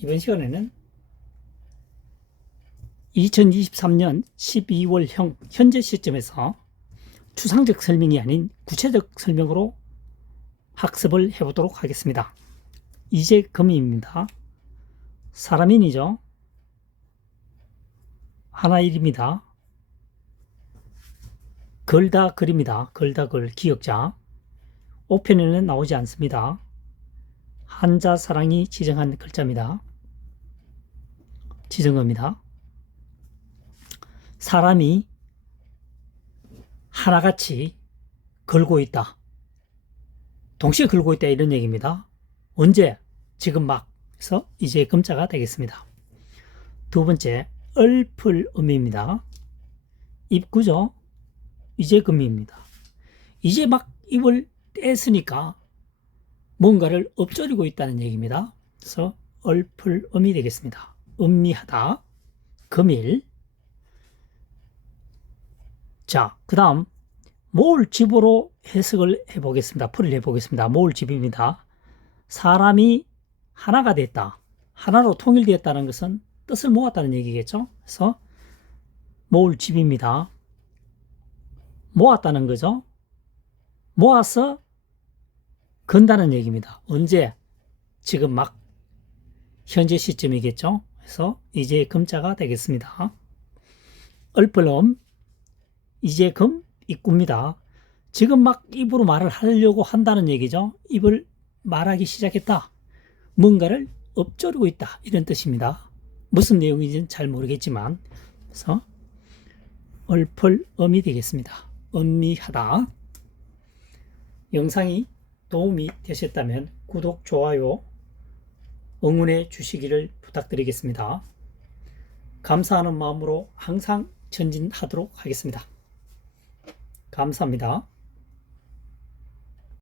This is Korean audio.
이번 시간에는 2023년 12월형 현재 시점에서 추상적 설명이 아닌 구체적 설명으로 학습을 해보도록 하겠습니다. 이제 금이입니다. 사람인이죠. 하나일입니다. 걸다 글입니다. 걸다 글 기억자. 5편에는 나오지 않습니다. 한자 사랑이 지정한 글자입니다. 지정어입니다. 사람이 하나같이 걸고 있다. 동시에 걸고 있다 이런 얘기입니다. 언제? 지금 막. 그래서 이제 금자가 되겠습니다. 두 번째, 얼풀 음입니다. 입구죠? 이제 금입니다. 이제 막 입을 뗐으니까 뭔가를 엎조리고 있다는 얘기입니다. 그래서 얼풀음이 되겠습니다. 음미하다, 금일. 자, 그 다음, 모을 집으로 해석을 해보겠습니다. 풀을 해보겠습니다. 모을 집입니다. 사람이 하나가 됐다. 하나로 통일되었다는 것은 뜻을 모았다는 얘기겠죠? 그래서 모을 집입니다. 모았다는 거죠. 모아서 건다는 얘기입니다. 언제? 지금 막 현재 시점이겠죠. 그래서 이제 금자가 되겠습니다. 얼플럼 이제 금 입구입니다. 지금 막 입으로 말을 하려고 한다는 얘기죠. 입을 말하기 시작했다. 뭔가를 엎조리고 있다. 이런 뜻입니다. 무슨 내용인지는 잘 모르겠지만 그래서 얼펄엄이 되겠습니다. 엄미하다. 영상이 도움이 되셨다면 구독, 좋아요, 응원해 주시기를 부탁드리겠습니다. 감사하는 마음으로 항상 전진하도록 하겠습니다. 감사합니다.